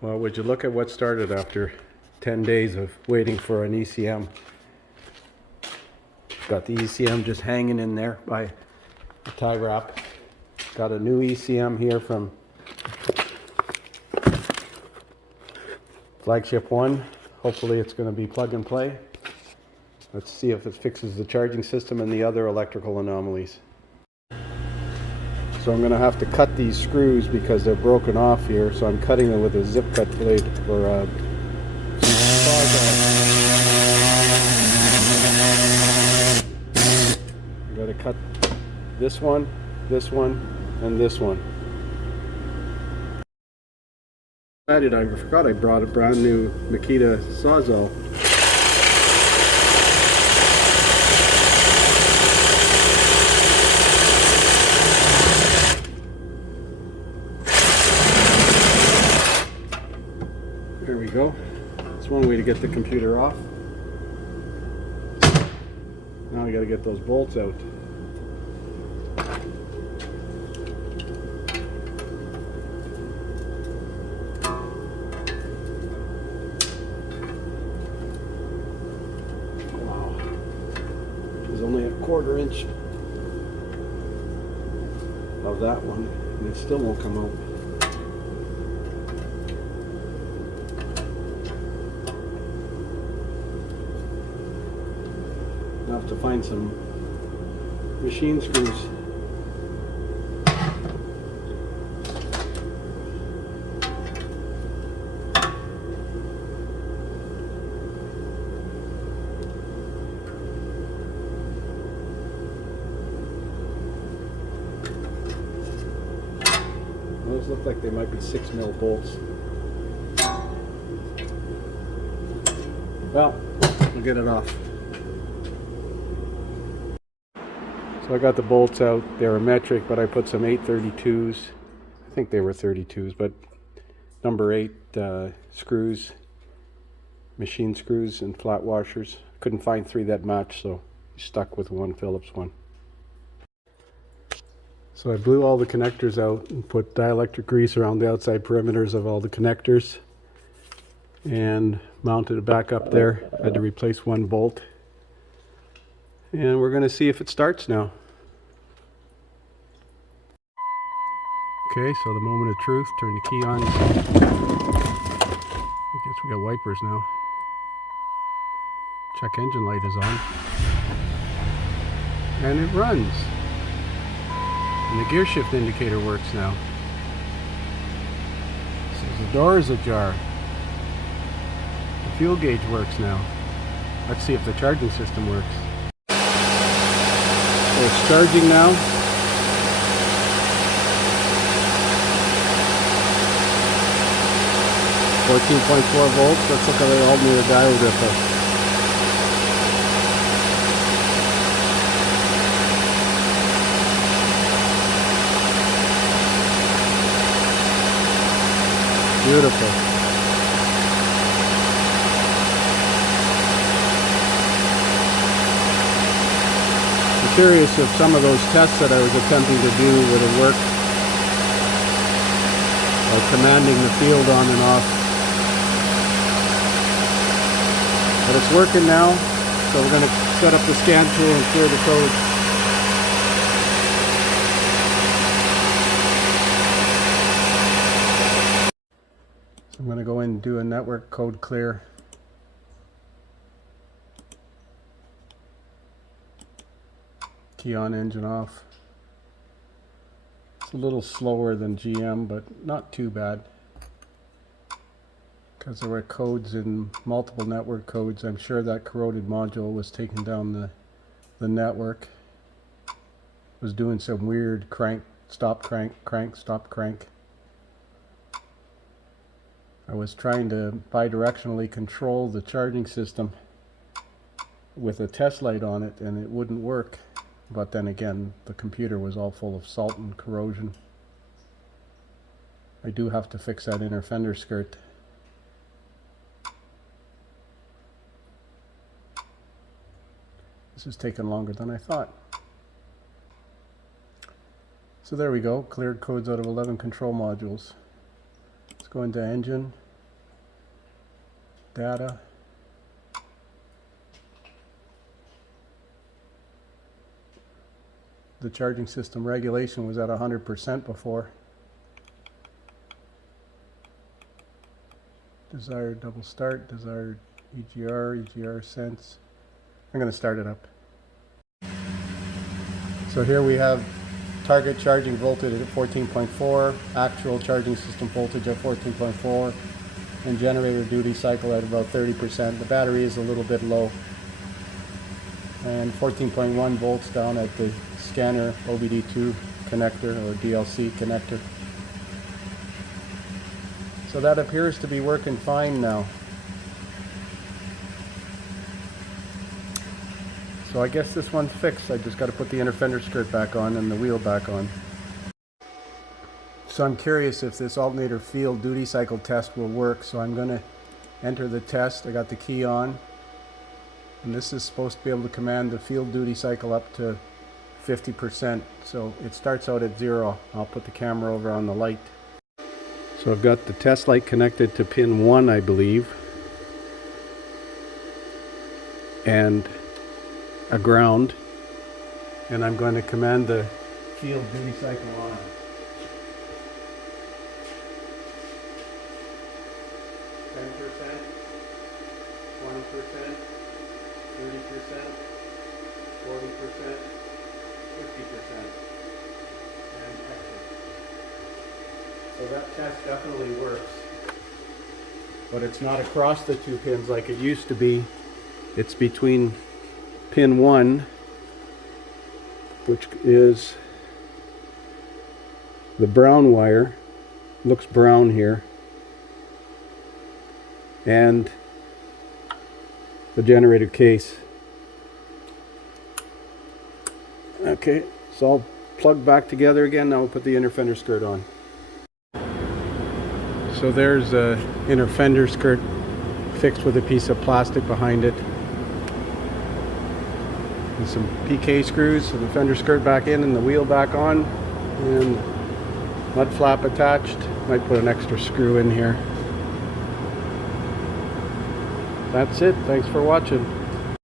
Well, would you look at what started after 10 days of waiting for an ECM. Got the ECM just hanging in there by the tie wrap. Got a new ECM here from Flagship 1. Hopefully it's going to be plug and play. Let's see if it fixes the charging system and the other electrical anomalies. So I'm going to have to cut these screws because they're broken off here. So I'm cutting them with a zip cut blade or a sawzall. I got to cut this one, and this one. I forgot I brought a brand new Makita sawzall. There we go. That's one way to get the computer off. Now I got to get those bolts out. Wow. There's only a 1/4 inch of that one, and it still won't come out. I'll have to find some machine screws. Those look like they might be 6mm bolts. Well, we'll get it off. So I got the bolts out. They were metric, but I put some 832s. I think they were 32s, but number 8 screws, machine screws and flat washers. Couldn't find 3 that matched, so stuck with one Phillips one. So I blew all the connectors out and put dielectric grease around the outside perimeters of all the connectors and mounted it back up there. I had to replace one bolt. And we're going to see if it starts now. Okay, so the moment of truth, turn the key on. I guess we got wipers now. Check engine light is on. And it runs. And the gear shift indicator works now. It says the door is ajar. The fuel gauge works now. Let's see if the charging system works. So it's charging now. .4 volts. Let's look at the alternator diode with us. Beautiful. I'm curious if some of those tests that I was attempting to do would have worked, like commanding the field on and off. But it's working now, so we're going to set up the scan tool and clear the code. So I'm going to go in and do a network code clear. Key on, engine off. It's a little slower than GM, but not too bad. Because there were codes in multiple network codes. I'm sure that corroded module was taking down the network. Was doing some weird crank, stop, crank, crank, stop, crank. I was trying to bidirectionally control the charging system with a test light on it, and it wouldn't work. But then again, the computer was all full of salt and corrosion. I do have to fix that inner fender skirt. This is taking longer than I thought. So there we go, cleared codes out of 11 control modules. Let's go into engine, data. The charging system regulation was at 100% before. Desired double start, desired EGR sense. I'm going to start it up. So here we have target charging voltage at 14.4, actual charging system voltage at 14.4, and generator duty cycle at about 30%. The battery is a little bit low. And 14.1 volts down at the scanner OBD2 connector or DLC connector. So that appears to be working fine now. So I guess this one's fixed. I just got to put the inner fender skirt back on and the wheel back on. So I'm curious if this alternator field duty cycle test will work. So I'm going to enter the test. I got the key on. And this is supposed to be able to command the field duty cycle up to 50%. So it starts out at 0. I'll put the camera over on the light. So I've got the test light connected to pin 1, I believe, and a ground. And I'm going to command the field duty cycle on. %, 20%. 30%, 40%, 50%, and exit. So that test definitely works. But it's not across the two pins like it used to be. It's between pin 1, which is the brown wire, looks brown here, and the generator case. Okay, so I'll plug back together again. Now we'll put the inner fender skirt on. So there's the inner fender skirt fixed with a piece of plastic behind it. And some PK screws, so the fender skirt back in and the wheel back on. And mud flap attached. Might put an extra screw in here. That's it. Thanks for watching.